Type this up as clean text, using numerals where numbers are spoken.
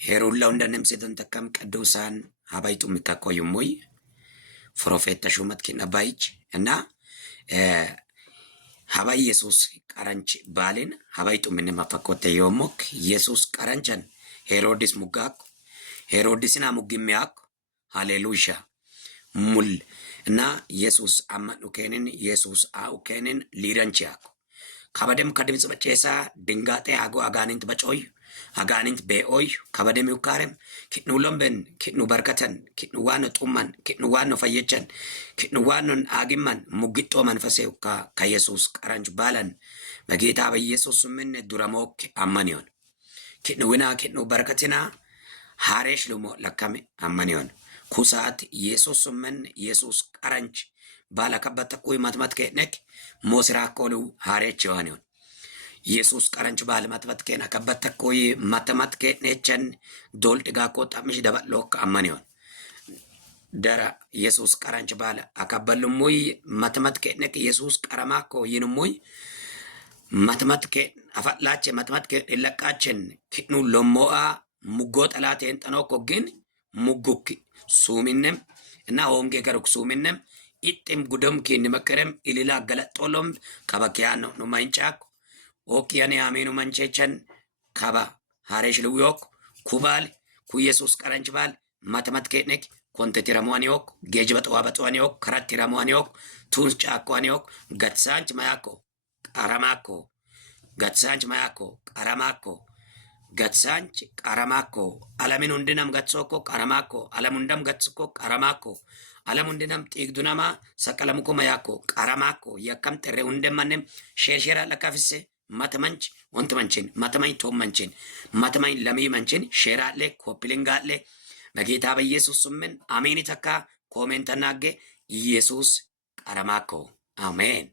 Herulla hundanem sidon takkam ቅዱሳን ሀባይጡ የሚካቆዩሙይ ፕሮፌት ተሾመት ኪነባይች እና ሀባይ ኢየሱስ ቀረንች ባልን ሀባይጡ ምን ማፈቆተ የሞክ ኢየሱስ ቀረንቸን ሄሮድስ ሙጋክ ሄሮድስና ሙግሚያክ ሃሌሉያ ሙል እና ኢየሱስ አመኑ ከነን ኢየሱስ አው ከነን ሊረንቻክ ከበደም ከድምጽ በጨሳ ድንጋጤ አጎ አጋንንት በጮይ አጋንንት በኦይ ከበደም ይካረም ኪኑ ለምበን ኪኑ በርከተን ኪኑ ዋነ ጡማን ኪኑ ዋነ ፈየቸን ኪኑ ዋነን አግማን ሙግጦ መንፈሴው ከኢየሱስ ቀረንጅ ባለን በጌታ በኢየሱስ ምን ዱረሞክ አማኒዮን ኪኑ ወና ኪኑ በርከተና ሃሬሽ ለሞ ለካሜ አማኒዮን ኩሳት ኢየሱስ ምን ኢየሱስ ቀረንጅ ባለከበት ኮይ ማትማት ከነክ ሞስራ ኮሉ ሃሬች ይዋኒዮን ኢየሱስ ቀረንች ባል ማትማት ከና ከበት ኮይ ማትማት ከነቸን ዶልጥ ጋቆ ጣምሽ ደበሎክ አማኒዮን ደራ ኢየሱስ ቀረንች ባል አከበልሙይ ማትማት ከነክ ኢየሱስ ቀረማኮ ይንሙይ ማትማት ከ አፈላች ማትማት ከለቃችን ኪኑ ለሞአ ሙጎ ጠላቴን ጠኖኮ ግን ሙጉክ ሱሚንም እና ሆንጌ ገሩክ ሱሚንም ኢጥም ጉደም ኪን መከረም ኢሊላ ገለጦሎም ከበኪያኖ ነው ማንጫክ ኦኪያኔ አሜኑ መንቸቸን ከባ ሃሬሽ ልውዮክ ኩባል ኩኢየሱስ ቀረንች ባል ማተማት ከነክ ኮንቴ ቲራሞኒዮክ ጌጅ በጠዋበጧኒዮክ ከራት ቲራሞኒዮክ ቱንስ ጫቋኒዮክ ገትሳንች ማያኮ ቀረማኮ ገትሳንች ማያኮ ቀረማኮ ገትሳንች ቀረማኮ አለምን እንድናም ገትሶኮ ቀረማኮ አለሙንደም ገትስኮ ቀረማኮ አለሙንድናም ጢግዱናማ ሰቀለምኮ ማያኮ ቀረማኮ የከም ጥሬ እንደማንም ሼርሼራ ለካፍሴ ማተማንች ወንተማንችን ማተማኝ ቶማንችን ማተማኝ ለሚማንችን ሼራለ ኮፕሊንጋለ በጌታ በኢየሱስ ስም አሜን ተካ ኮሜንት ተናገ ኢየሱስ ቀረማኮ አሜን።